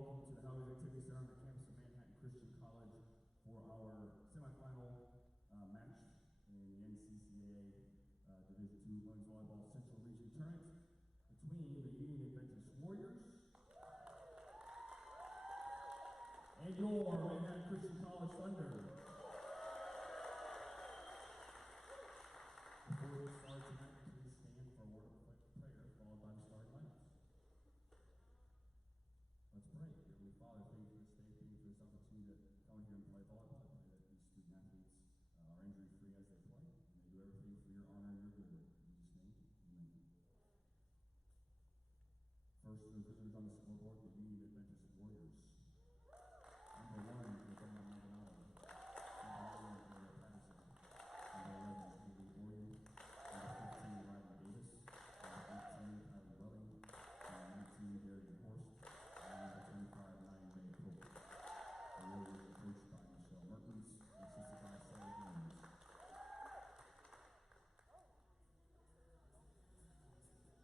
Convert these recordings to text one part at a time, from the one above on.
welcome to the Howie's Activity Center on the campus of Manhattan Christian College for our semifinal match in the NCCAA Division II Women's Volleyball Central Region Tournament between the Union Adventist Warriors and your Manhattan Christian College Thunder. Before we start tonight, please stand for a word of prayer followed by the starting lineups. Let's pray. Heavenly Father, thank you for this day, thank you for this opportunity to come here and play volleyball. I pray that these student athletes are injury-free as they play, and they do everything for your honor and your glory. In Jesus' name, amen. First, the visitors on the scoreboard, the Union Adventist Warriors. Number 1, Nicole Maldonado. Number 1, Maria Patterson. Number 11, Haley Gordon. Number 15, Riley Davis. Number 18, Kylie Welling. Number 19, Darian Horst. Number 25, Ryan May Pope. The Warriors are coached by Michelle Mertens and assisted by Sarah Gaines.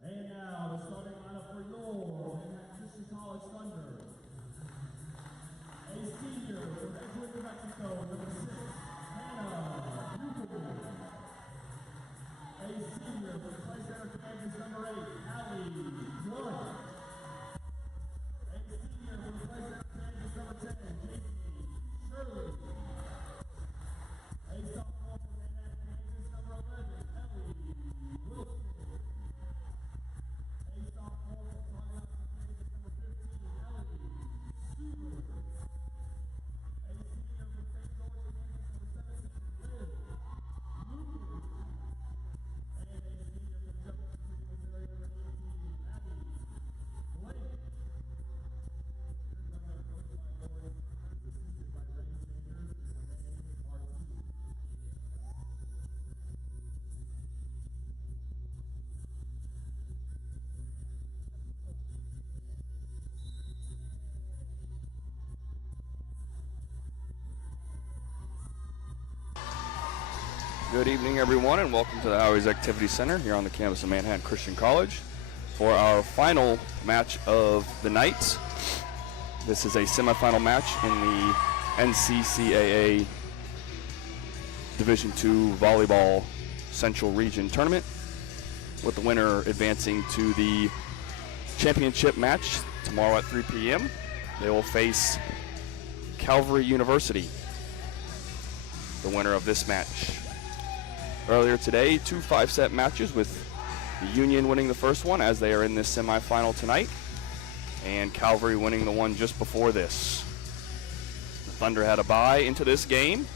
And now, the starting lineup for your Manhattan Christian College Thunder. A senior from Edgewood, New Mexico, number 6, Hannah Buchanan. A senior from Clay Center, Kansas, number 8, Allie Floyd. A senior from Clay Center, Kansas, number 10, Casey Shirley. A sophomore from Manhattan, Kansas, number 11, Ellie Wilson. A sophomore from Tognac, Kansas, number 15, Ellie Suber. A senior from St. George, Kansas, number 17, Liz Lucas. And a senior from Jefferson City, Missouri, number 18, Abby Blake. Here's our coach by Lord, assisted by Ray Sanders and Renee Martinez. Good evening, everyone, and welcome to the Howie's Activity Center here on the campus of Manhattan Christian College for our final match of the night. This is a semifinal match in the NCCAA Division II Volleyball Central Region Tournament, with the winner advancing to the championship match tomorrow at 3 p.m. They will face Calvary University, the winner of this match. Earlier today, 2 5-set matches with the Union winning the first one as they are in this semifinal tonight, and Calvary winning the one just before this. The Thunder had a bye into this game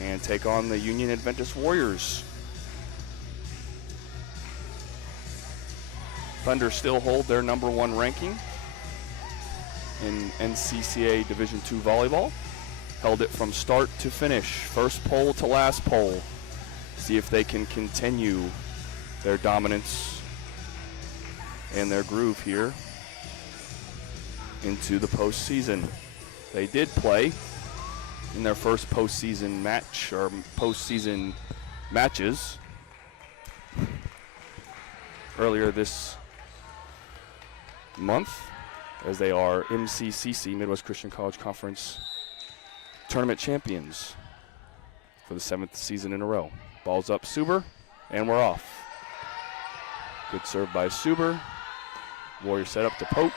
and take on the Union Adventist Warriors. Thunder still hold their number 1 ranking in NCCAA Division II Volleyball. Held it from start to finish, first pole to last pole. See if they can continue their dominance and their groove here into the postseason. They did play in their first postseason match, or postseason matches, earlier this month, as they are MCCC, Midwest Christian College Conference tournament champions for the 7th season in a row. Ball's up, Suber, and we're off. Good serve by Suber. Warrior set up to poke.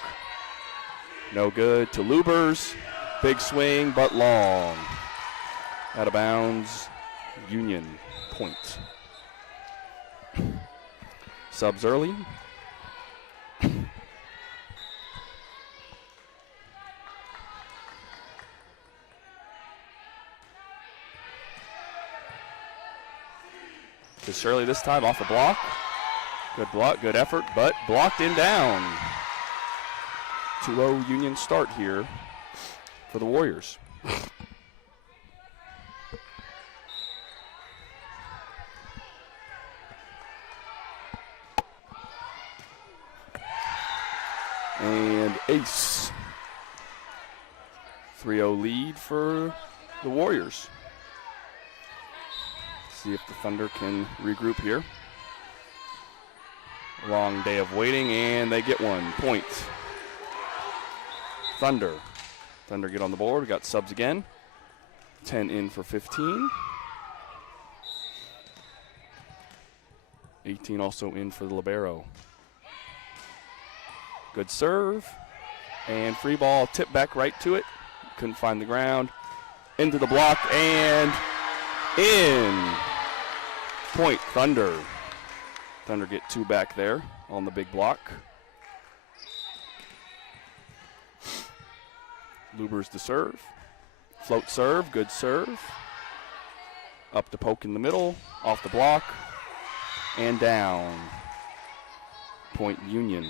No good to Lubers. Big swing, but long. Out of bounds, Union point. Subs early. To Shirley this time off a block. Good block, good effort, but blocked and down. 2-0 Union start here for the Warriors. And ace. 3-0 lead for the Warriors. See if the Thunder can regroup here. Long day of waiting, and they get one point. Thunder. Thunder get on the board. We got subs again. 10 in for 15. 18 also in for the libero. Good serve. And free ball, tip back right to it. Couldn't find the ground. Into the block and in. Point Thunder. Thunder get 2 back there on the big block. Lubers to serve. Float serve, good serve. Up to poke in the middle, off the block, and down. Point Union.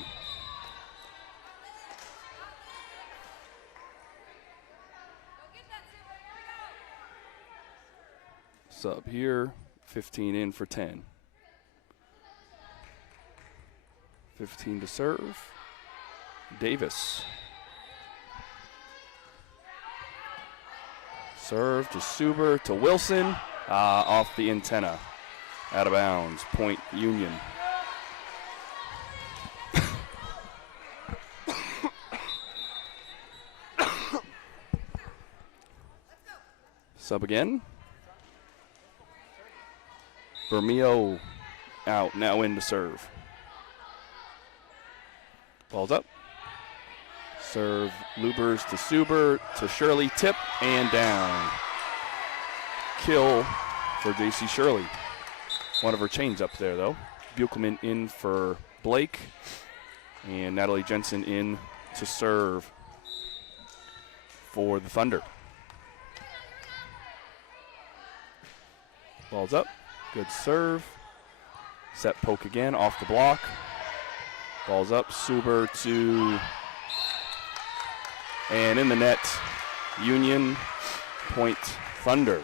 Sub here, 15 in for 10. 15 to serve. Davis. Serve to Suber to Wilson. Off the antenna. Out of bounds. Point Union. Sub again. Bermeo out. Now in to serve. Ball's up. Serve Lubers to Suber to Shirley. Tip and down. Kill for J.C. Shirley. One of her chains up there, though. Buchelman in for Blake. And Natalie Jensen in to serve for the Thunder. Ball's up. Good serve. Set poke again off the block. Ball's up. Suber to... And in the net, Union. Point Thunder.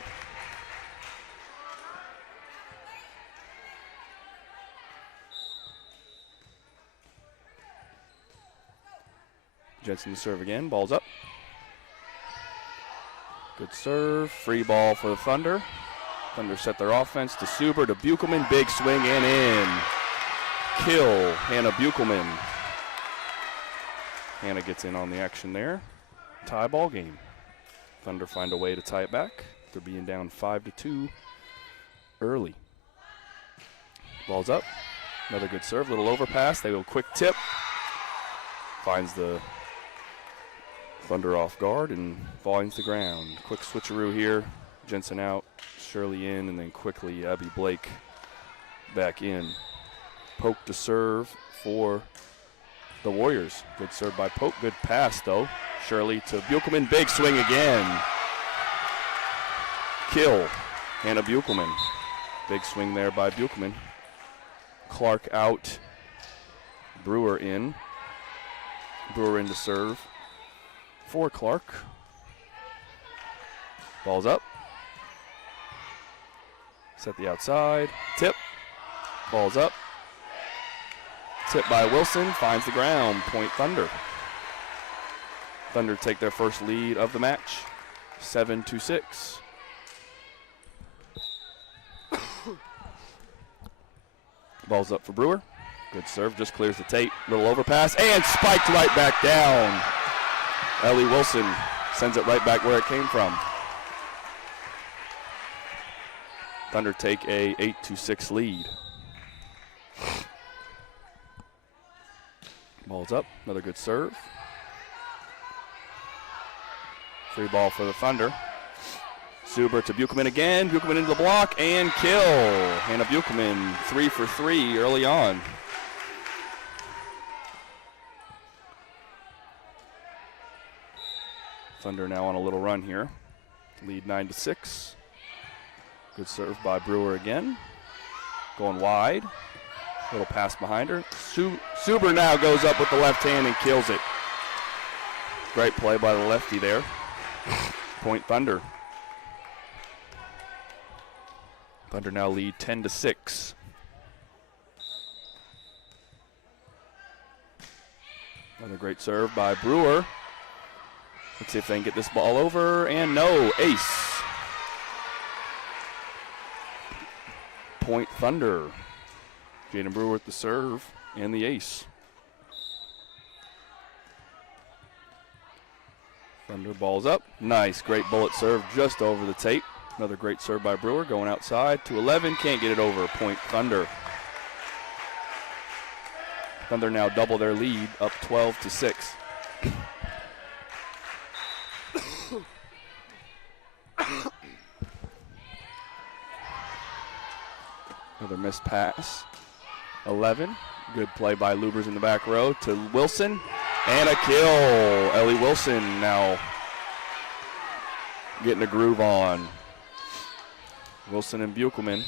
Jensen to serve again. Ball's up. Good serve. Free ball for the Thunder. Thunder set their offense to Suber to Buchelman. Big swing and in. Kill Hannah Buchelman. Hannah gets in on the action there. Tie ball game. Thunder find a way to tie it back. They're being down 5-2 early. Ball's up. Another good serve. Little overpass. They go quick tip. Finds the Thunder off guard and finds the ground. Quick switcheroo here. Jensen out. Shirley in, and then quickly Abby Blake back in. Poke to serve for the Warriors. Good serve by Poke. Good pass, though. Shirley to Buchelman. Big swing again. Kill Hannah Buchelman. Big swing there by Buchelman. Clark out. Brewer in. Brewer in to serve for Clark. Ball's up. Set the outside. Tip. Ball's up. Tip by Wilson. Finds the ground. Point Thunder. Thunder take their first lead of the match. 7-6. Ball's up for Brewer. Good serve. Just clears the tape. Little overpass. And spiked right back down. Ellie Wilson sends it right back where it came from. Thunder take a 8-6 lead. Ball's up. Another good serve. Free ball for the Thunder. Suber to Buchelman again. Buchelman into the block and kill. Hannah Buchelman 3 for 3 early on. Thunder now on a little run here. Lead 9-6. Good serve by Brewer again. Going wide. Little pass behind her. Suber now goes up with the left hand and kills it. Great play by the lefty there. Point Thunder. Thunder now lead 10-6. Another great serve by Brewer. Let's see if they can get this ball over. And no, ace. Point Thunder. Jaden Brewer with the serve and the ace. Thunder balls up. Nice, great bullet serve just over the tape. Another great serve by Brewer, going outside to 11, can't get it over. Point Thunder. Thunder now double their lead, up 12-6. Another missed pass. 11. Good play by Lubers in the back row to Wilson. And a kill. Ellie Wilson now getting a groove on. Wilson and Buchelman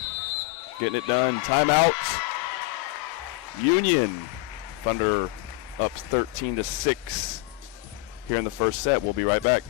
getting it done. Timeout. Union. Thunder up 13-6 here in the first set. We'll be right back.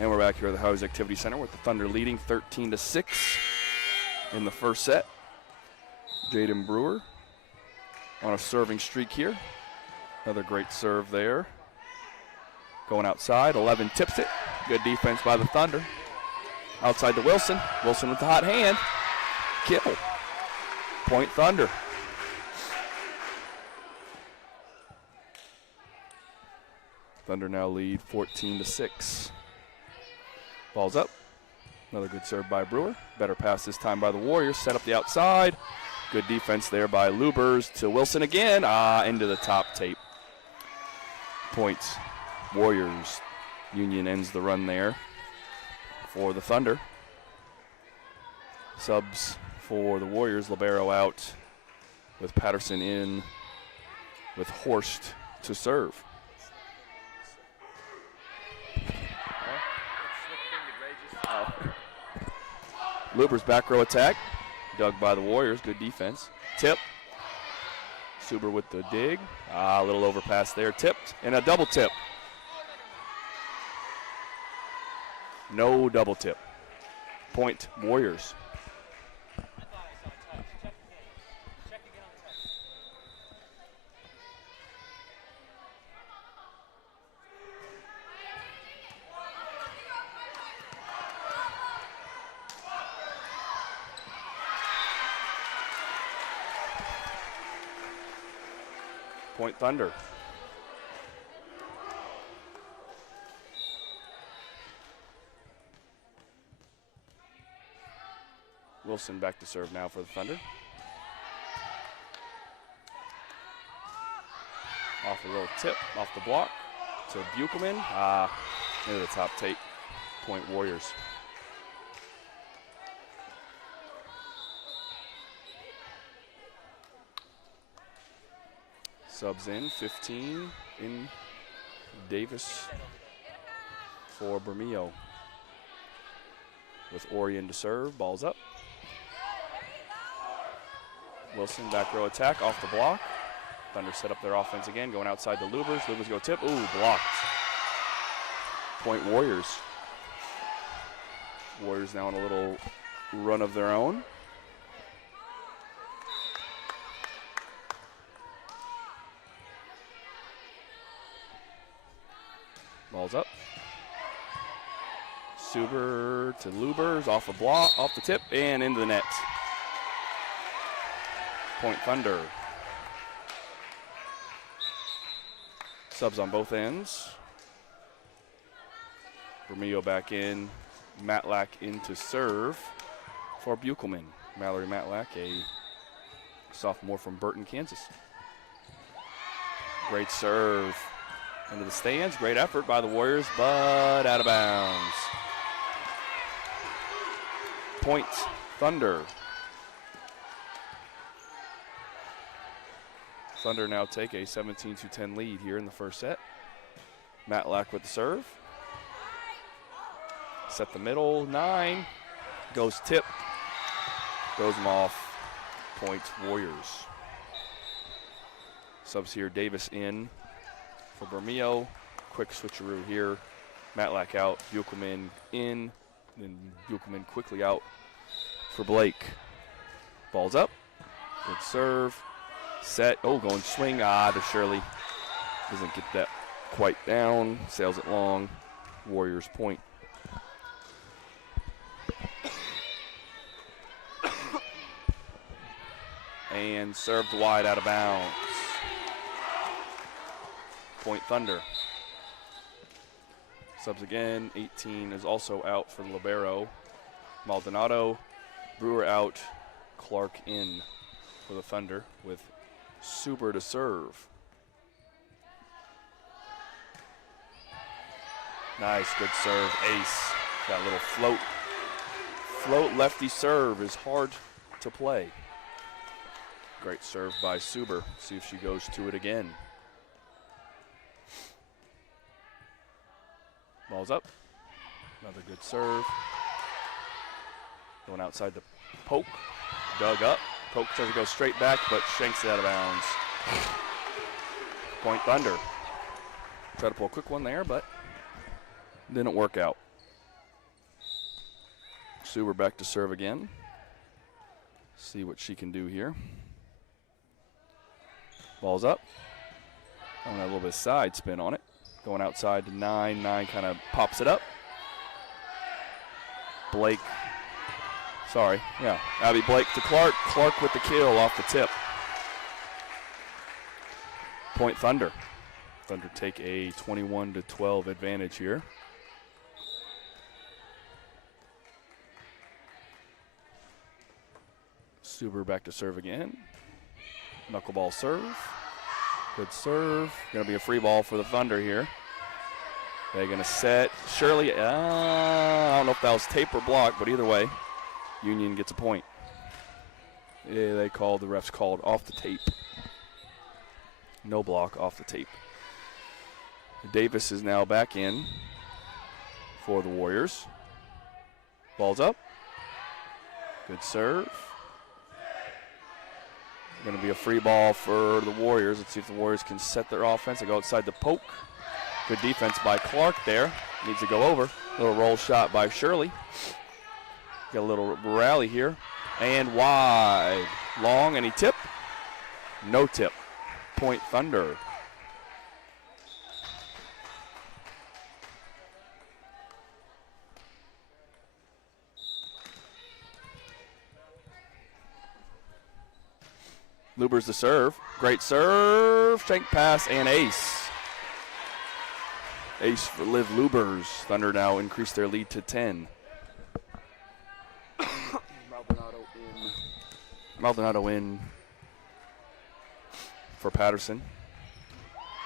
And we're back here at the Howes Activity Center with the Thunder leading 13-6 in the first set. Jaden Brewer on a serving streak here. Another great serve there. Going outside, 11 tips it. Good defense by the Thunder. Outside to Wilson. Wilson with the hot hand. Kill. Point Thunder. Thunder now lead 14-6. Ball's up. Another good serve by Brewer. Better pass this time by the Warriors. Set up the outside. Good defense there by Lubers to Wilson again. Into the top tape. Points. Warriors. Union ends the run there for the Thunder. Subs for the Warriors. Libero out with Patterson in with Horst to serve. Lubers back row attack. Dug by the Warriors. Good defense. Tip. Suber with the dig. A little overpass there. Tipped. And a double tip. No double tip. Point Warriors. Point Thunder. Wilson back to serve now for the Thunder. Off a little tip, off the block to Buchelman. Into the top tape. Point Warriors. Subs in, 15 in Davis for Bermeo. With Orion to serve, ball's up. Wilson back row attack off the block. Thunder set up their offense again, going outside the Lubers. Lubers go tip, blocked. Point Warriors. Warriors now on a little run of their own. Ball's up. Suber to Lubers, off a block, off the tip, and into the net. Point Thunder. Subs on both ends. Bermeo back in. Matlack in to serve for Buchelman. Mallory Matlack, a sophomore from Burton, Kansas. Great serve. Into the stands. Great effort by the Warriors, but out of bounds. Point Thunder. Thunder now take a 17-10 lead here in the first set. Matlack with the serve. Set the middle, 9. Goes tip. Goes them off. Point Warriors. Subs here, Davis in for Bermeo. Quick switcheroo here. Matlack out, Buchelman in, then Buchelman quickly out for Blake. Ball's up. Good serve. Set. Oh, going swing. To Shirley. Doesn't get that quite down. Sails it long. Warriors point. And served wide out of bounds. Point Thunder. Subs again. 18 is also out for the libero. Maldonado. Brewer out. Clark in for the Thunder with Suber to serve. Nice, good serve, ace. That little float lefty serve is hard to play. Great serve by Suber. See if she goes to it again. Ball's up. Another good serve. Going outside the poke. Dug up. Poke tries to go straight back, but shanks it out of bounds. Point Thunder. Try to pull a quick one there, but didn't work out. Suber back to serve again. See what she can do here. Ball's up. Going a little bit of side spin on it. Going outside to 9. 9 kind of pops it up. Blake. Sorry, yeah. Abby Blake to Clark. Clark with the kill off the tip. Point Thunder. Thunder take a 21-12 advantage here. Suber back to serve again. Knuckleball serve. Good serve. Going to be a free ball for the Thunder here. They're going to set. Shirley, I don't know if that was tape or block, but either way, Union gets a point. Yeah, the refs called off the tape. No block, off the tape. Davis is now back in for the Warriors. Ball's up. Good serve. Going to be a free ball for the Warriors. Let's see if the Warriors can set their offense. They go outside the poke. Good defense by Clark there. Needs to go over. Little roll shot by Shirley. Got a little rally here. And wide. Long, any tip? No tip. Point Thunder. Luber's the serve. Great serve. Shank pass and ace. Ace for Liv Lubers. Thunder now increase their lead to 10. Maldonado in for Patterson.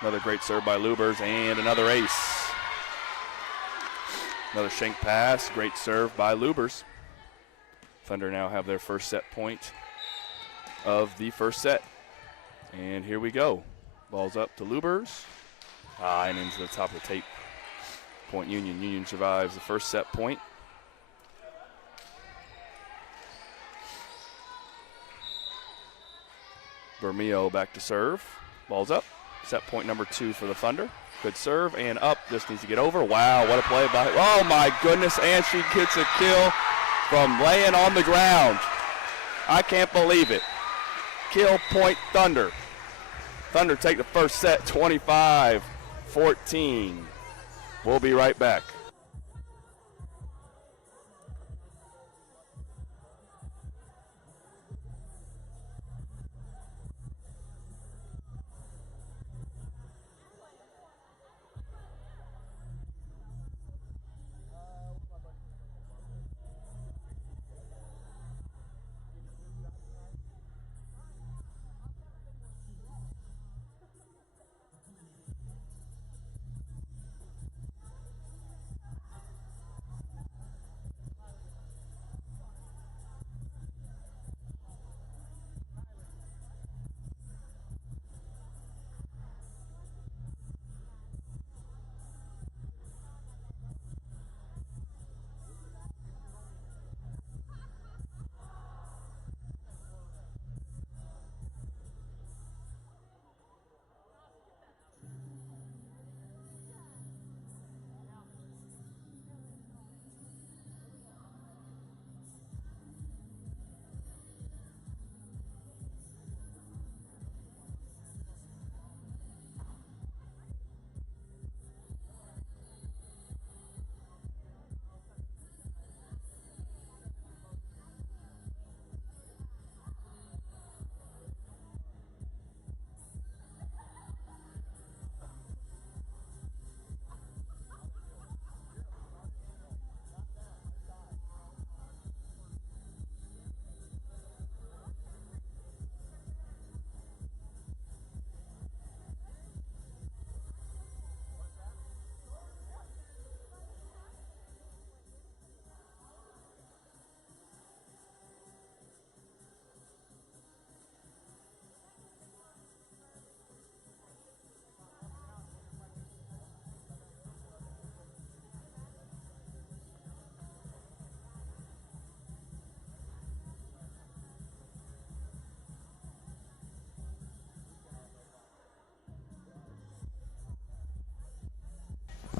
Another great serve by Lubers and another ace. Another shank pass. Great serve by Lubers. Thunder now have their first set point of the first set. And here we go. Ball's up to Lubers. And into the top of the tape. Point Union. Union survives the first set point. Bermeo back to serve. Ball's up. Set point number 2 for the Thunder. Good serve and up. Just needs to get over. Wow, what a play by. Oh my goodness. And she gets a kill from laying on the ground. I can't believe it. Kill point Thunder. Thunder take the first set 25-14. We'll be right back.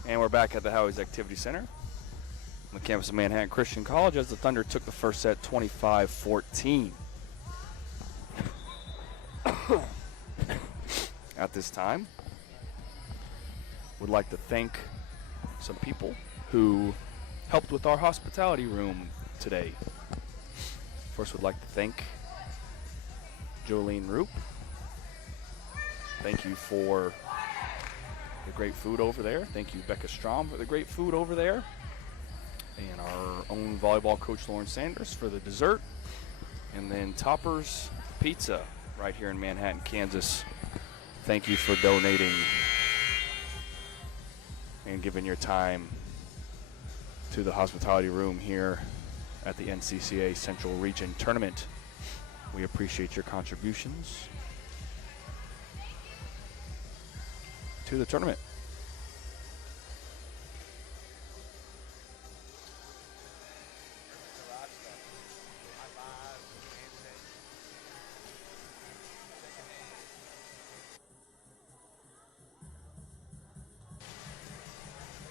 And we're back at the Howie's Activity Center on the campus of Manhattan Christian College as the Thunder took the first set 25-14. At this time, would like to thank some people who helped with our hospitality room today. First, would like to thank Jolene Roop. Thank you for the great food over there. Thank you, Becca Strom, for the great food over there. And our own volleyball coach, Lauren Sanders, for the dessert. And then Toppers Pizza right here in Manhattan, Kansas. Thank you for donating and giving your time to the hospitality room here at the NCCAA Central Region Tournament. We appreciate your contributions to the tournament.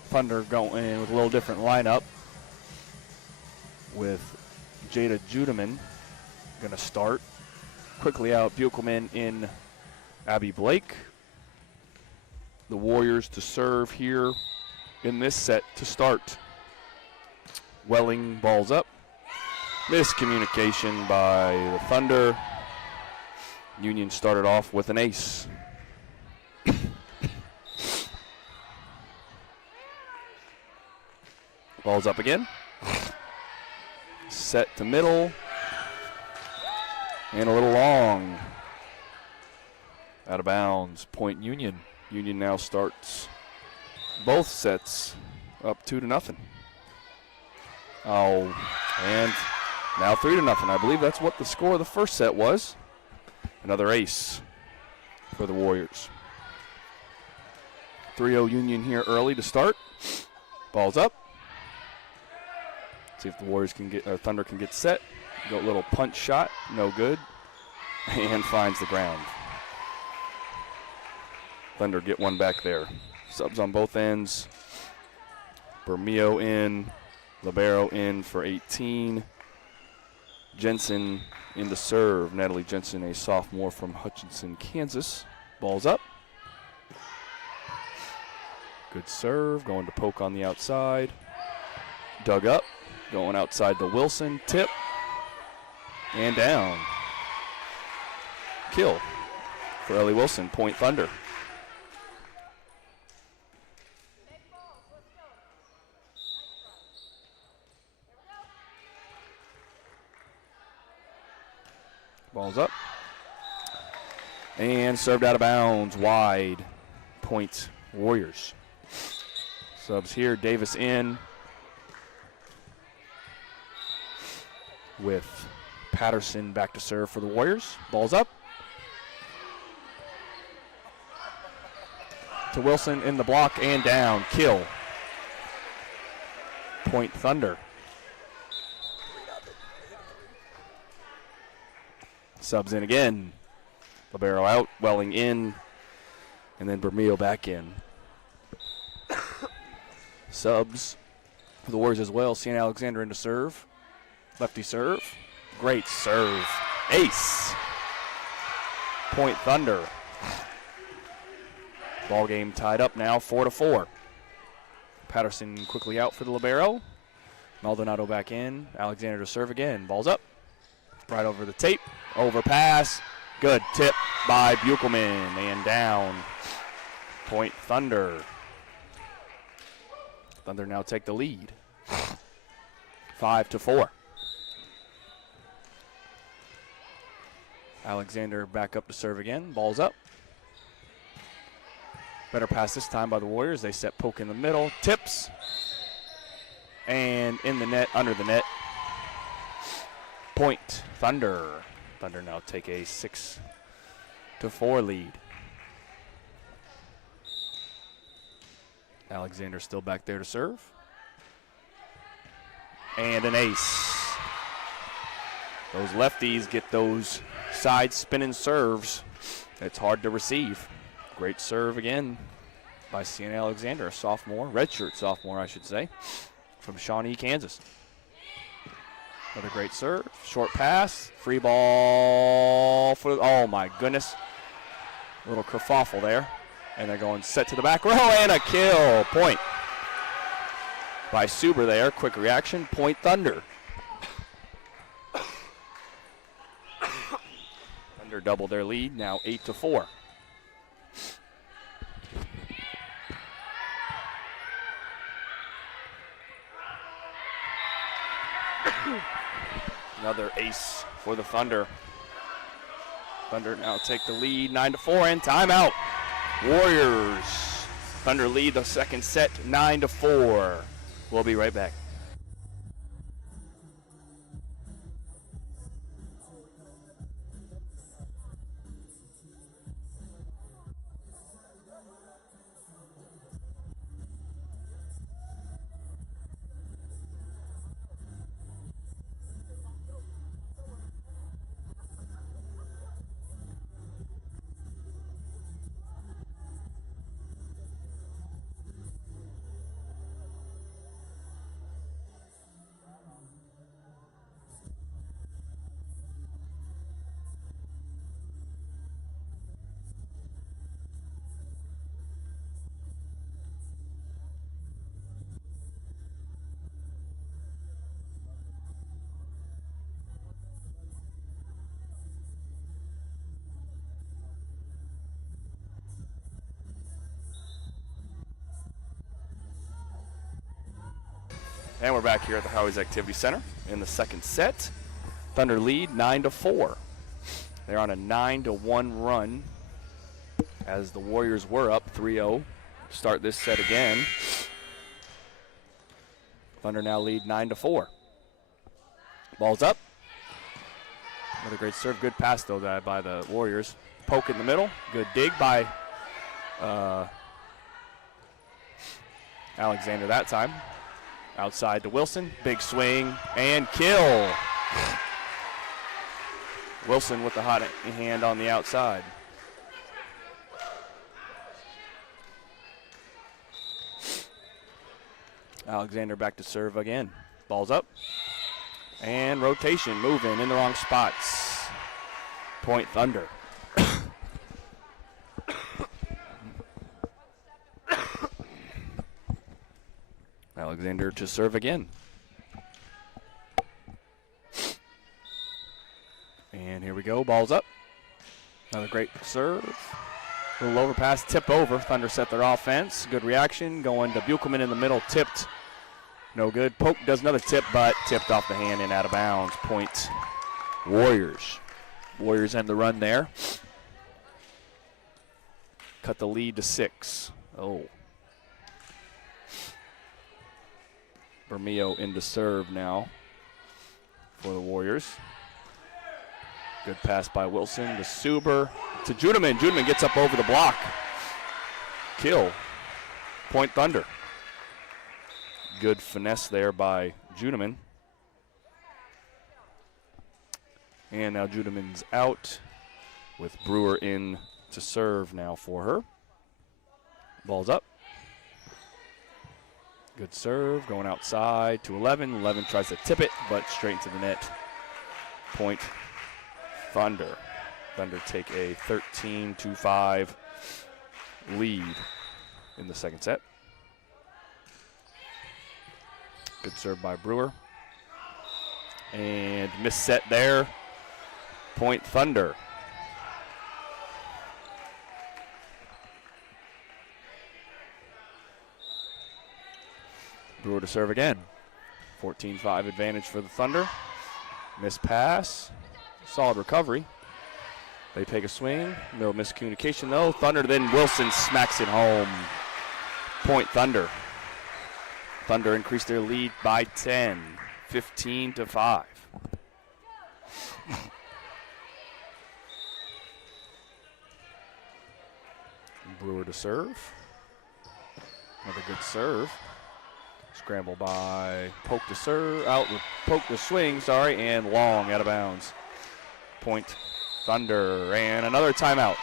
Thunder going in with a little different lineup with Jada Judeman going to start. Quickly out, Buchelman in Abby Blake. The Warriors to serve here in this set to start. Welling balls up. Miscommunication by the Thunder. Union started off with an ace. Ball's up again. Set to middle. And a little long. Out of bounds. Point Union. Union now starts both sets up 2-0. Oh, and now 3-0. I believe that's what the score of the first set was. Another ace for the Warriors. 3-0 Union here early to start. Ball's up. See if the Warriors can get, or Thunder can get set. Go a little punch shot, no good. And finds the ground. Thunder get one back there. Subs on both ends. Bermeo in. Libero in for 18. Jensen in to serve. Natalie Jensen, a sophomore from Hutchinson, Kansas. Ball's up. Good serve. Going to poke on the outside. Dug up. Going outside to Wilson. Tip. And down. Kill for Ellie Wilson. Point Thunder. Ball's up. And served out of bounds. Wide. Point Warriors. Subs here. Davis in. With Patterson back to serve for the Warriors. Ball's up. To Wilson in the block and down. Kill. Point Thunder. Subs in again. Libero out. Welling in. And then Bermeo back in. Subs for the Warriors as well. Sienna Alexander in to serve. Lefty serve. Great serve. Ace. Point Thunder. Ball game tied up now, 4-4. Patterson quickly out for the Libero. Maldonado back in. Alexander to serve again. Ball's up. Right over the tape. Overpass. Good tip by Buchelman. And down. Point Thunder. Thunder now take the lead. 5-4. Alexander back up to serve again. Ball's up. Better pass this time by the Warriors. They set poke in the middle. Tips. And in the net, under the net. Point Thunder. Thunder now take a 6-4 lead. Alexander still back there to serve. And an ace. Those lefties get those side spinning serves. It's hard to receive. Great serve again by Sienna Alexander, a sophomore, redshirt sophomore, I should say, from Shawnee, Kansas. Another great serve, short pass, free ball for, oh my goodness. A little kerfuffle there. And they're going set to the back row and a kill. Point by Suber there. Quick reaction, point Thunder. Thunder doubled their lead, now 8-4. Another ace for the Thunder. Thunder now take the lead, 9-4, and timeout. Warriors. Thunder lead the second set, 9-4. We'll be right back. And we're back here at the Howie's Activity Center in the second set. Thunder lead 9-4. They're on a 9-1 run as the Warriors were up 3-0. Start this set again. Thunder now lead 9-4. Ball's up. Another great serve. Good pass, though, by the Warriors. Poke in the middle. Good dig by Alexander that time. Outside to Wilson. Big swing and kill. Wilson with the hot hand on the outside. Alexander back to serve again. Ball's up. And rotation, moving in the wrong spots. Point Thunder. Alexander to serve again. And here we go, ball's up. Another great serve. A little overpass, tip over. Thunder set their offense. Good reaction, going to Buchelman in the middle, tipped. No good. Poke does another tip, but tipped off the hand and out of bounds. Point Warriors. Warriors end the run there. Cut the lead to 6. Oh. Bermeo into serve now for the Warriors. Good pass by Wilson to Suber to Judeman. Judeman gets up over the block. Kill. Point Thunder. Good finesse there by Judeman. And now Judeman's out with Brewer in to serve now for her. Ball's up. Good serve, going outside to 11. 11 tries to tip it, but straight into the net. Point Thunder. Thunder take a 13-5 lead in the second set. Good serve by Brewer. And miss set there. Point Thunder. Brewer to serve again. 14-5 advantage for the Thunder. Missed pass. Solid recovery. They take a swing. No miscommunication though. Thunder, then Wilson smacks it home. Point Thunder. Thunder increased their lead by 10. 15-5. Brewer to serve. Another good serve. Scramble by Poke to serve, out with Poke to swing, and long out of bounds. Point Thunder, and another timeout.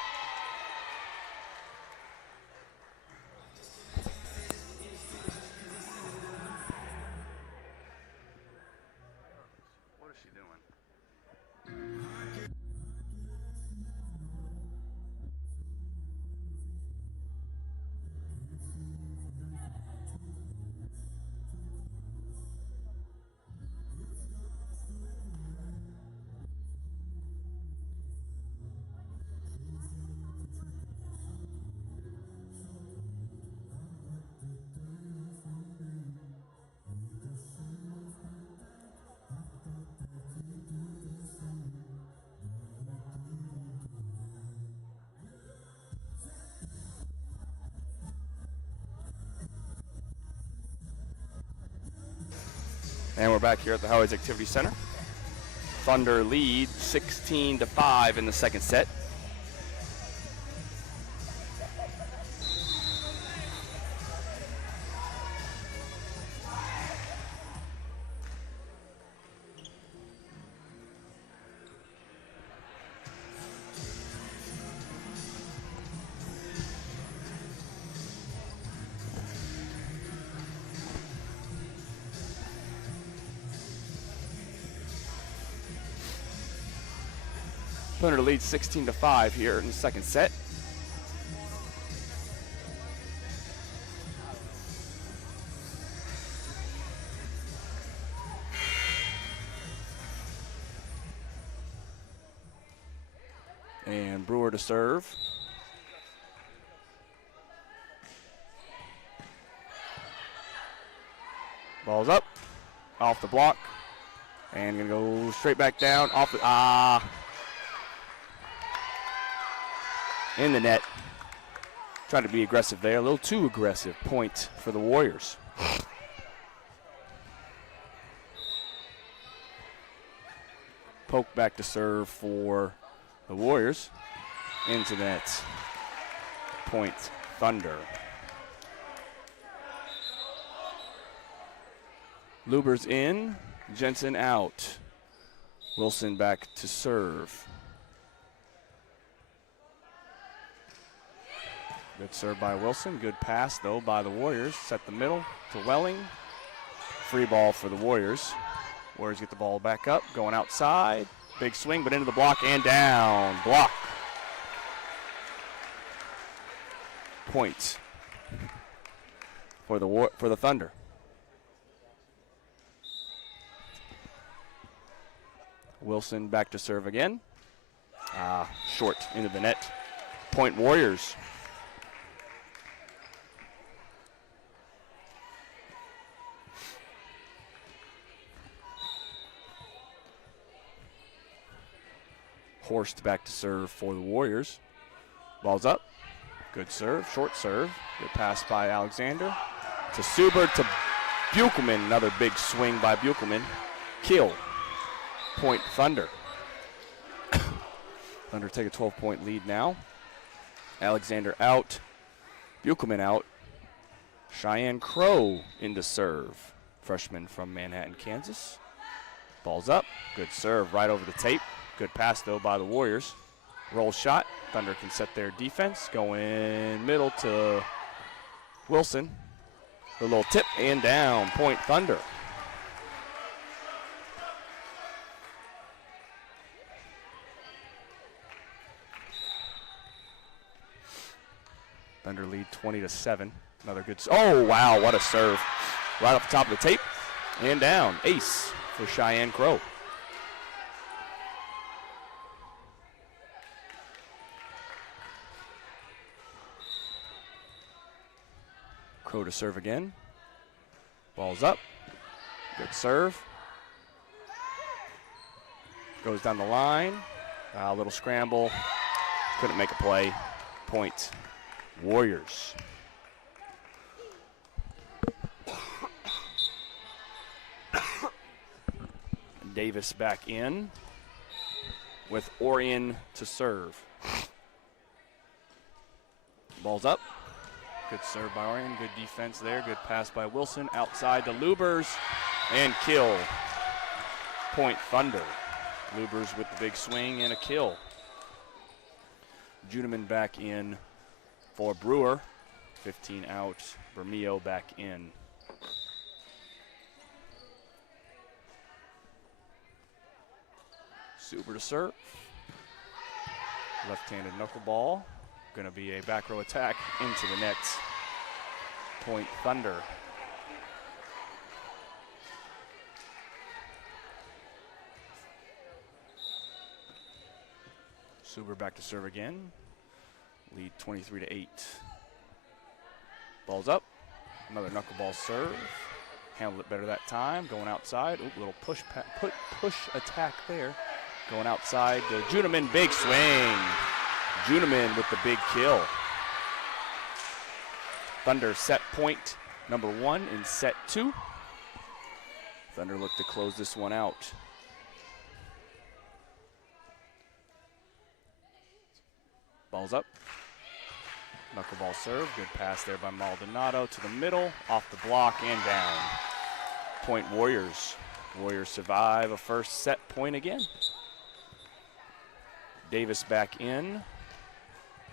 And we're back here at the Howard's Activity Center. Thunder lead 16-5 in the second set. Thunder leads 16-5 here in the second set. And Brewer to serve. Ball's up, off the block, and gonna go straight back down, off the, in the net. Trying to be aggressive there, a little too aggressive. Point for the Warriors. Poke back to serve for the Warriors. Into net. Point Thunder. Luber's in, Jensen out. Wilson back to serve. Good serve by Wilson. Good pass, though, by the Warriors. Set the middle to Welling. Free ball for the Warriors. Warriors get the ball back up, going outside. Big swing, but into the block and down. Block. Point for the Thunder. Wilson back to serve again. Short into the net. Point Warriors. Horst back to serve for the Warriors. Ball's up. Good serve, short serve. Good pass by Alexander. To Suber, to Buchelman. Another big swing by Buchelman. Kill. Point Thunder. Thunder take a 12-point lead now. Alexander out. Buchelman out. Cheyenne Crow into serve. Freshman from Manhattan, Kansas. Ball's up. Good serve right over the tape. Good pass, though, by the Warriors. Roll shot. Thunder can set their defense. Going middle to Wilson. The little tip and down. Point Thunder. Thunder lead 20-7. Another good. Oh, wow, what a serve. Right off the top of the tape and down. Ace for Cheyenne Crow. Crow to serve again. Ball's up. Good serve. Goes down the line. A little scramble. Couldn't make a play. Point Warriors. Davis back in with Orion to serve. Ball's up. Good serve by Orion. Good defense there. Good pass by Wilson. Outside to Lubers. And kill. Point Thunder. Lubers with the big swing and a kill. Juneman back in for Brewer. 15 out. Bermeo back in. Suber to serve. Left-handed knuckleball. Going to be a back row attack into the net. Point Thunder. Suber back to serve again. Lead 23-8. Ball's up. Another knuckleball serve. Handled it better that time. Going outside. Ooh, little push attack there. Going outside to Juneman. Big swing. Juneman with the big kill. Thunder set point number 1 in set 2. Thunder look to close this one out. Ball's up. Knuckleball serve. Good pass there by Maldonado to the middle, off the block and down. Point Warriors. Warriors survive a first set point again. Davis back in.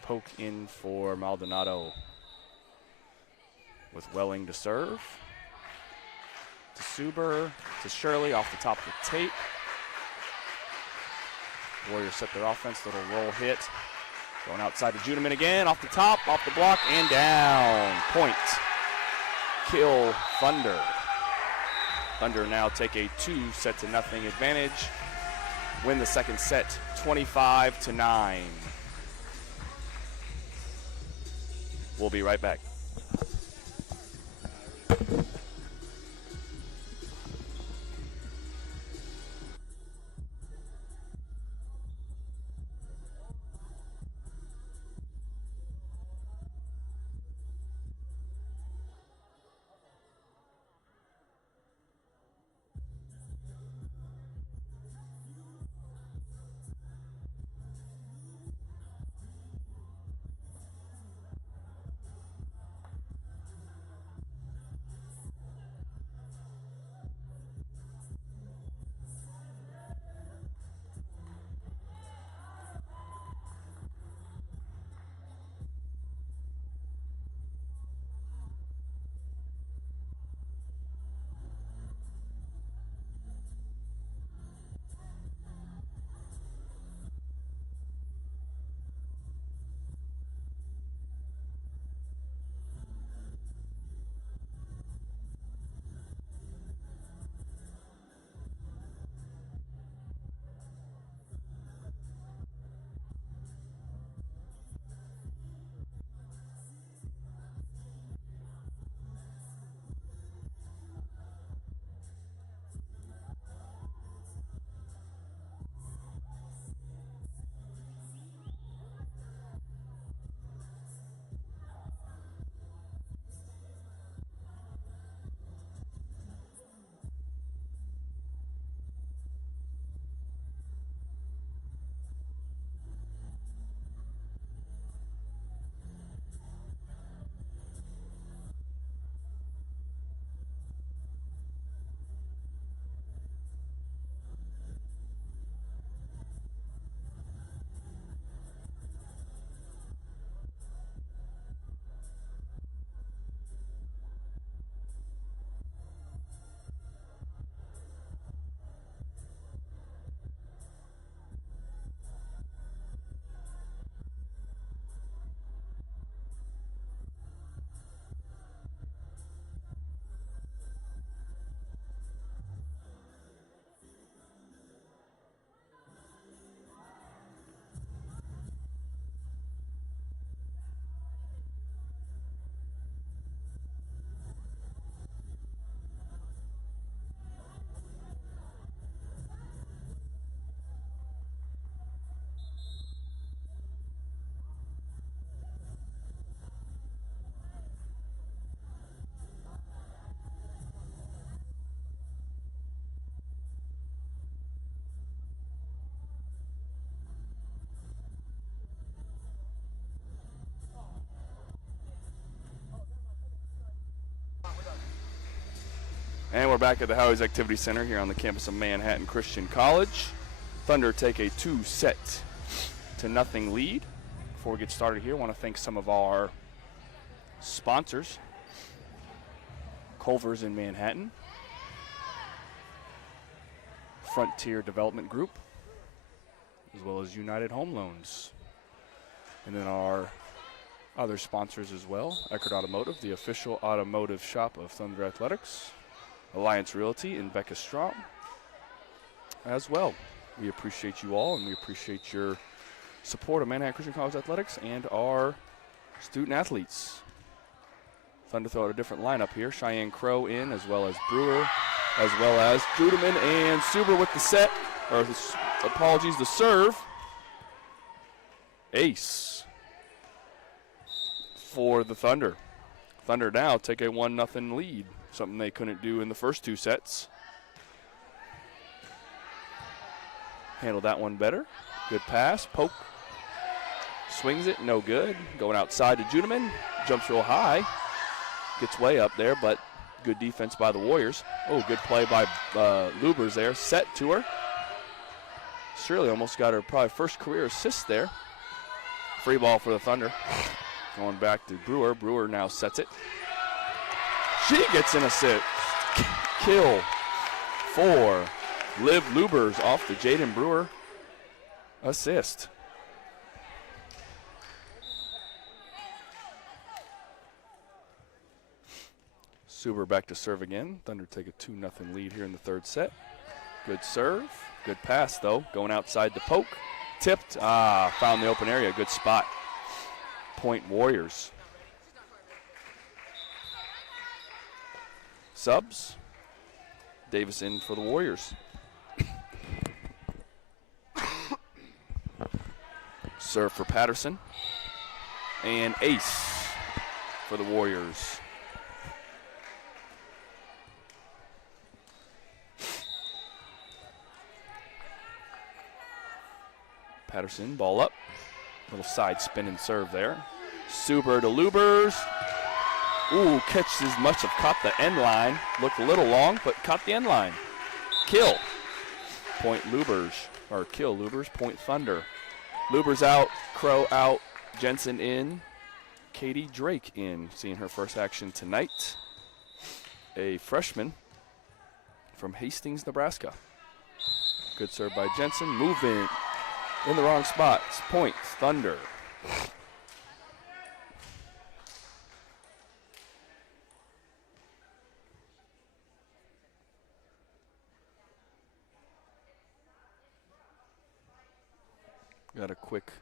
Poke in for Maldonado. With Welling to serve. To Suber, to Shirley off the top of the tape. Warriors set their offense, little roll hit. Going outside to Judeman again, off the top, off the block, and down. Point. Kill Thunder. Thunder now take a 2-0 advantage. Win the second set, 25-9. We'll be right back. And we're back at the Howie's Activity Center here on the campus of Manhattan Christian College. Thunder take a 2-0 lead. Before we get started here, I want to thank some of our sponsors. Culver's in Manhattan, Frontier Development Group, as well as United Home Loans. And then our other sponsors as well, Eckerd Automotive, the official automotive shop of Thunder Athletics, Alliance Realty, and Becca Strom as well. We appreciate you all, and we appreciate your support of Manhattan Christian College Athletics and our student athletes. Thunder throw out a different lineup here. Cheyenne Crow in, as well as Brewer, as well as Judeman and Suber with the set, or the serve. Ace for the Thunder. Thunder now take a 1-0 lead, something they couldn't do in the first two sets. handled that one better. Good pass, poke. Swings it, no good. Going outside to Juneman. Jumps real high. Gets way up there, but good defense by the Warriors. Oh, good play by Lubers there. Set to her. Shirley almost got her probably first career assist there. Free ball for the Thunder. Going back to Brewer. Brewer now sets it. She gets an assist. Kill for Liv Lubers off the Jaden Brewer assist. Suber back to serve again. Thunder take a 2-0 lead here in the third set. Good serve. Good pass, though. Going outside the poke. Tipped. Found the open area. Good spot. Point Warriors. Subs. Davis in for the Warriors. Serve for Patterson. And ace for the Warriors. Patterson, ball up. Little side spin and serve there. Suber to Lubers. Ooh, catches must have caught the end line. Looked a little long, but caught the end line. Kill. Point Lubers, or kill Lubers, point Thunder. Lubers out, Crow out, Jensen in, Katie Drake in. Seeing her first action tonight. A freshman from Hastings, Nebraska. Good serve by Jensen. Moving in the wrong spot. Point Thunder. Got a quick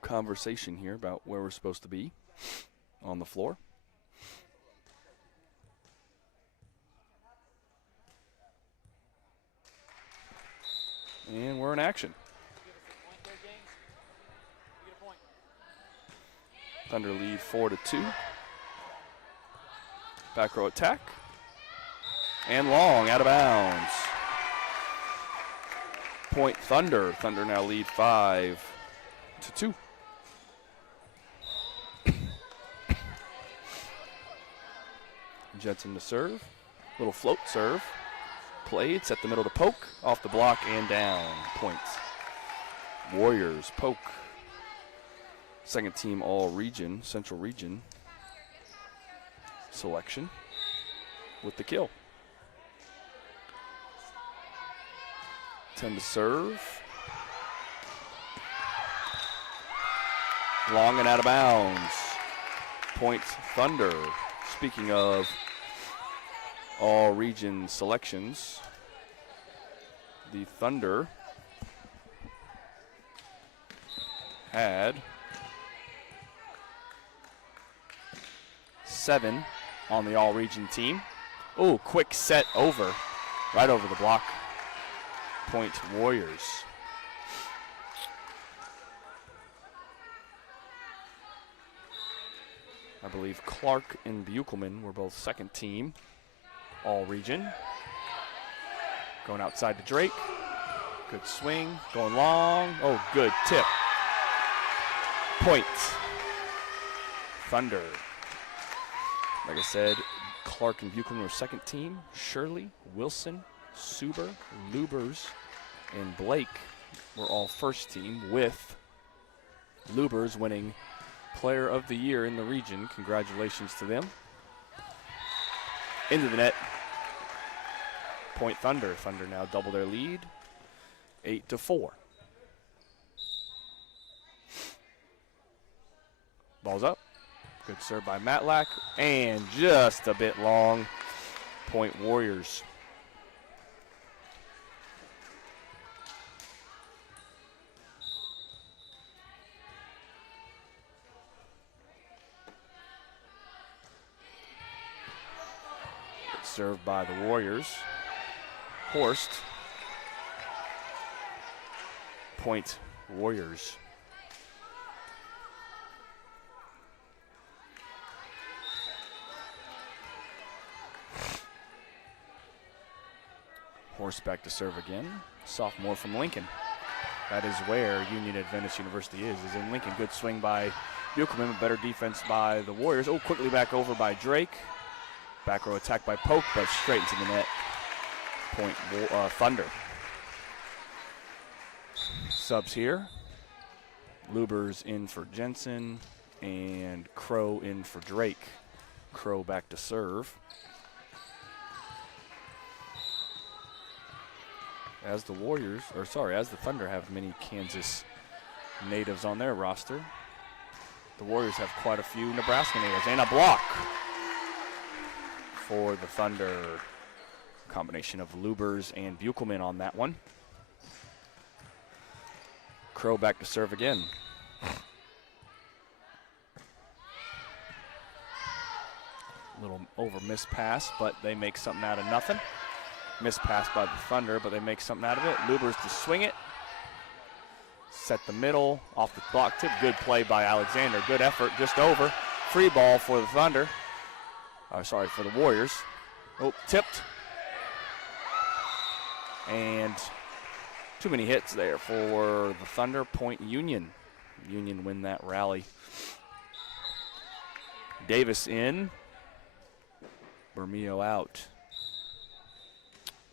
conversation here about where we're supposed to be on the floor. And we're in action. Thunder lead 4-2. Back row attack. And long, out of bounds. Point Thunder. Thunder now lead 5-2. Jensen to serve. Little float serve. Played, set the middle to poke. Off the block and down. Points. Warriors poke. Second team all region, Central Region selection with the kill. 10 to serve. Long and out of bounds. Point Thunder. Speaking of all region selections, the Thunder had 7 on the all-region team. Oh, quick set over, right over the block. Point Warriors. I believe Clark and Buchelman were both second team all-region. Going outside to Drake. Good swing, going long. Oh, good tip. Point Thunder. Like I said, Clark and Buchelman were second team. Shirley, Wilson, Suber, Lubers, and Blake were all first team, with Lubers winning Player of the Year in the region. Congratulations to them. Into the net. Point Thunder. Thunder now double their lead. 8-4. Ball's up. Good serve by Matlack, and just a bit long. Point Warriors. Good serve by the Warriors. Horst. Point Warriors. Horse back to serve again. Sophomore from Lincoln. That is where Union Adventist University is in Lincoln. Good swing by Buchman, better defense by the Warriors. Oh, quickly back over by Drake. Back row attack by Polk, but straight into the net. Point Thunder. Subs here. Lubers in for Jensen and Crow in for Drake. Crow back to serve. As the Thunder have many Kansas natives on their roster. The Warriors have quite a few Nebraska natives. And a block for the Thunder. Combination of Lubers and Buchelman on that one. Crow back to serve again. Little over miss pass, but they make something out of nothing. Miss pass by the Thunder, but they make something out of it. Lubers to swing it. Set the middle, off the block tip. Good play by Alexander. Good effort, just over. Free ball for the Thunder. For the Warriors. Oh, tipped. And too many hits there for the Thunder. Point Union. Union win that rally. Davis in. Bermeo out.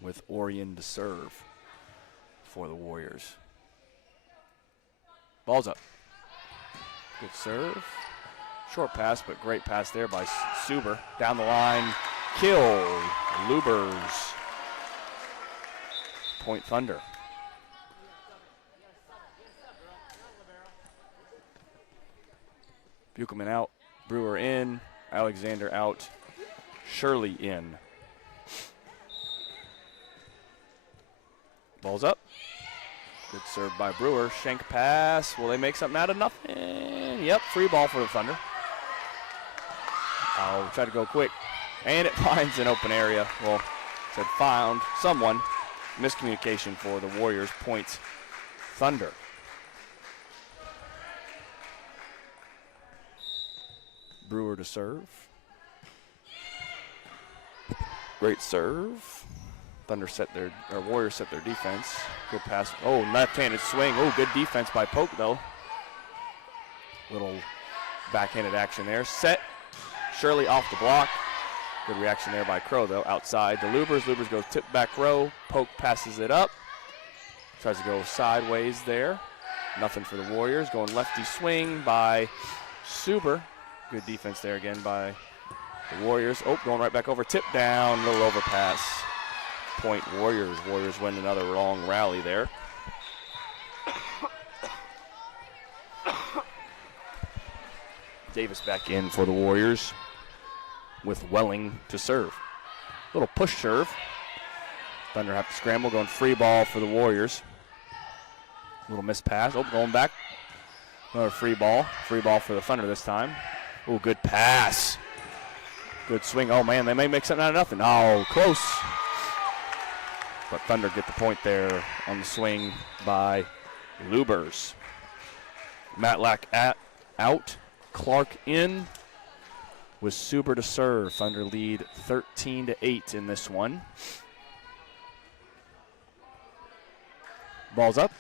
With Orion to serve for the Warriors. Ball's up. Good serve. Short pass, but great pass there by Suber. Down the line. Kill. Lubers. Point Thunder. Buchman out. Brewer in. Alexander out. Shirley in. Ball's up. Good serve by Brewer. Shank pass. Will they make something out of nothing? Yep, free ball for the Thunder. I'll try to go quick. And it finds an open area. Well, said found someone. Miscommunication for the Warriors. Points Thunder. Brewer to serve. Great serve. Warriors set their defense. Good pass. Oh, left-handed swing. Oh, good defense by Polk, though. Little backhanded action there. Set. Shirley off the block. Good reaction there by Crow, though. Outside to Lubers. Lubers goes tip back row. Polk passes it up. Tries to go sideways there. Nothing for the Warriors. Going lefty swing by Suber. Good defense there again by the Warriors. Oh, going right back over. Tip down. Little overpass. Point Warriors. Warriors win another long rally there. Davis back in for the Warriors with Welling to serve. Little push serve. Thunder have to scramble, going free ball for the Warriors. Little miss pass. Oh, going back. Another free ball. Free ball for the Thunder this time. Oh, good pass. Good swing. Oh, man, they may make something out of nothing. Oh, close. But Thunder get the point there on the swing by Lubers. Matlack out. Clark in with Suber to serve. Thunder lead 13-8 in this one. Ball's up.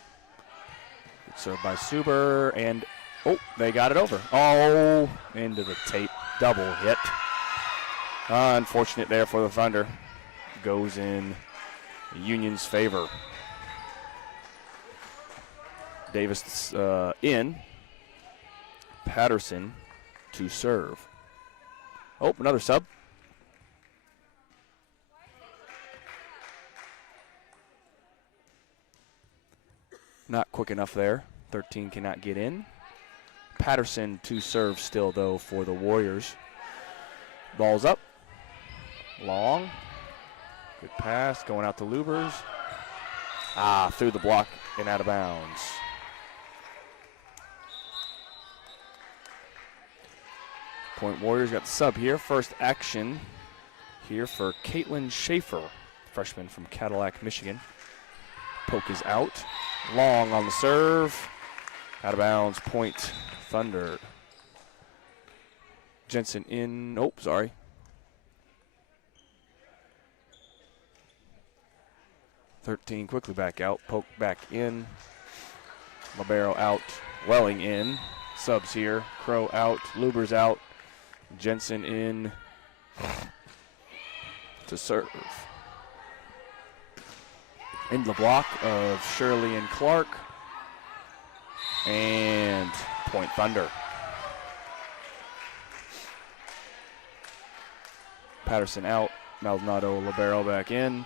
Good serve by Suber, and they got it over. Oh, into the tape. Double hit. Unfortunate there for the Thunder. Goes in Union's favor. Davis in. Patterson to serve. Oh, another sub. Not quick enough there. 13 cannot get in. Patterson to serve still, though, for the Warriors. Ball's up. Long. Good pass. Going out to Lubers. Through the block and out of bounds. Point Warriors got the sub here. First action here for Caitlin Schaefer, freshman from Cadillac, Michigan. Poke is out. Long on the serve. Out of bounds. Point Thunder. Jensen in. Oh, sorry. 13 quickly back out. Poke back in. Libero out. Welling in. Subs here. Crow out. Lubers out. Jensen in to serve. In the block of Shirley and Clark. And point Thunder. Patterson out. Maldonado, Libero back in.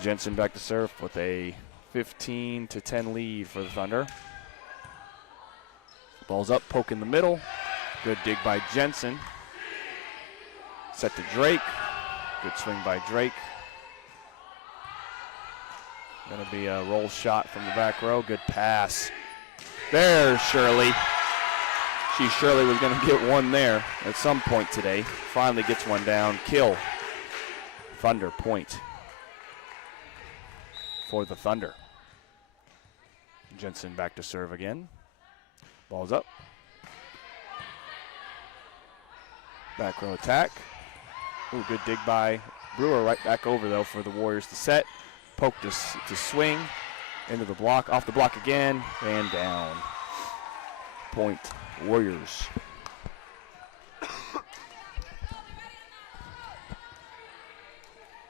Jensen back to serve with a 15-10 lead for the Thunder. Ball's up, poke in the middle. Good dig by Jensen. Set to Drake. Good swing by Drake. Gonna be a roll shot from the back row. Good pass. There's Shirley. She surely was gonna get one there at some point today. Finally gets one down. Kill. Thunder point for the Thunder. Jensen back to serve again. Ball's up. Back row attack. Ooh, good dig by Brewer. Right back over, though, for the Warriors to set. Poke to swing. Into the block. Off the block again. And down. Point Warriors.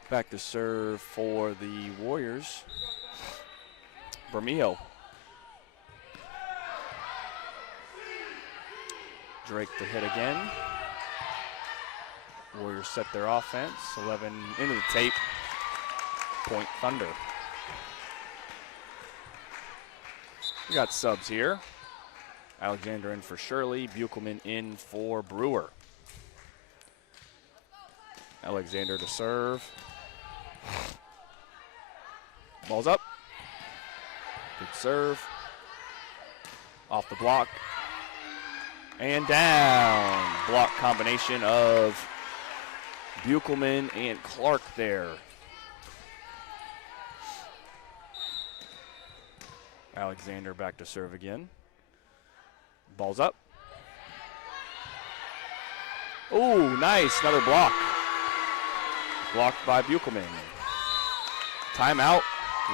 Back to serve for the Warriors. Bermeo. Drake to hit again. Warriors set their offense. 11 into the tape. Point Thunder. We got subs here. Alexander in for Shirley. Buchelman in for Brewer. Alexander to serve. Ball's up. Good serve. Off the block. And down. Block combination of Buchelman and Clark there. Alexander back to serve again. Ball's up. Oh, nice. Another block. Blocked by Buchelman. Timeout.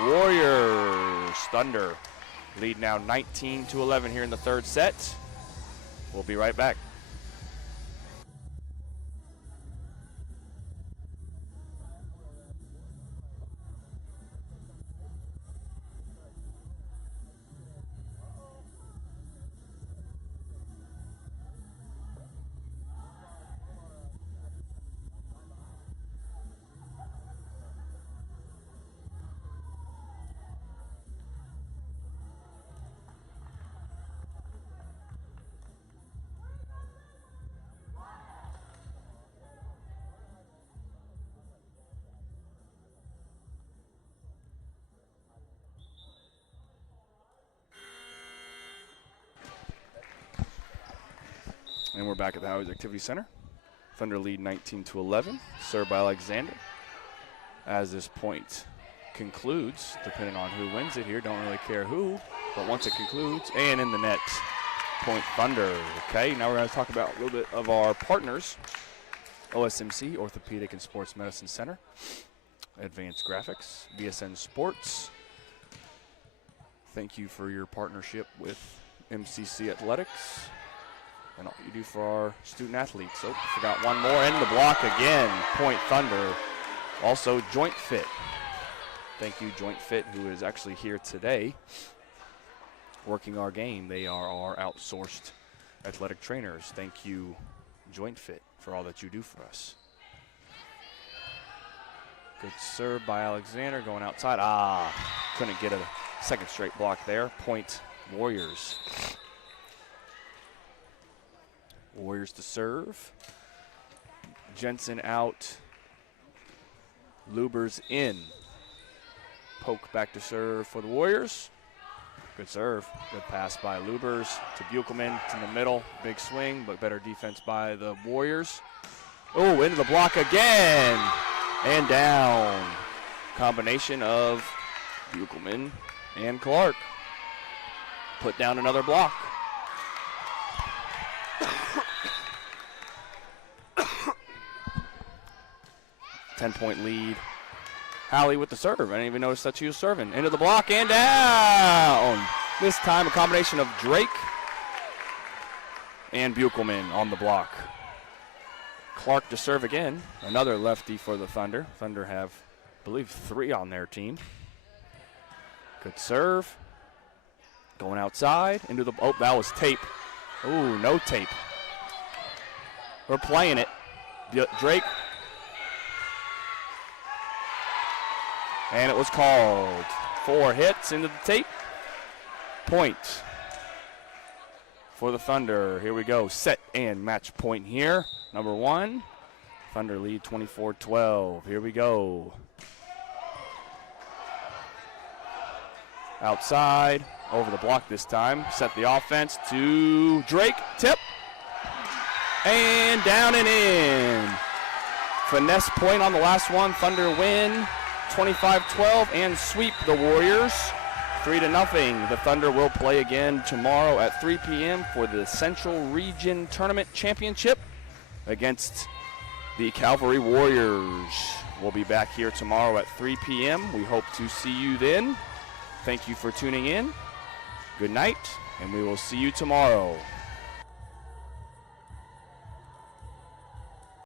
Warriors. Thunder lead now 19-11 here in the third set. We'll be right back. And we're back at the Howard Activity Center. Thunder lead 19-11, served by Alexander. As this point concludes, depending on who wins it here, don't really care who, but once it concludes, and in the net, point Thunder. Okay, now we're going to talk about a little bit of our partners. OSMC, Orthopedic and Sports Medicine Center. Advanced Graphics, BSN Sports. Thank you for your partnership with MCC Athletics and all you do for our student athletes. Oh, forgot one more. In the block again. Point Thunder. Also, Joint Fit. Thank you, Joint Fit, who is actually here today working our game. They are our outsourced athletic trainers. Thank you, Joint Fit, for all that you do for us. Good serve by Alexander going outside. Couldn't get a second straight block there. Point Warriors. Warriors to serve. Jensen out. Lubers in. Poke back to serve for the Warriors. Good serve. Good pass by Lubers to Buchelman. It's in the middle. Big swing, but better defense by the Warriors. Oh, into the block again. And down. Combination of Buchelman and Clark. Put down another block. Ten-point lead Hallie with the serve. I didn't even notice that she was serving. Into the block and down. This time a combination of Drake and Buchelman on the block. Clark to serve again. Another lefty for the Thunder. Thunder have, I believe, 3 on their team. Good serve. Going outside into the, oh, that was tape. Ooh, no tape. We're playing it. Drake. And it was called. 4 hits into the tape. Point for the Thunder. Here we go. Set and match point here. Number 1. Thunder lead 24-12. Here we go. Outside. Over the block this time. Set the offense to Drake. Tip. And down and in. Finesse point on the last one. Thunder win 25-12 and sweep the Warriors 3-0. The Thunder will play again tomorrow at 3 p.m. for the Central Region Tournament Championship against the Cavalry Warriors. We'll be back here tomorrow at 3 p.m. We hope to see you then. Thank you for tuning in. Good night, and we will see you tomorrow.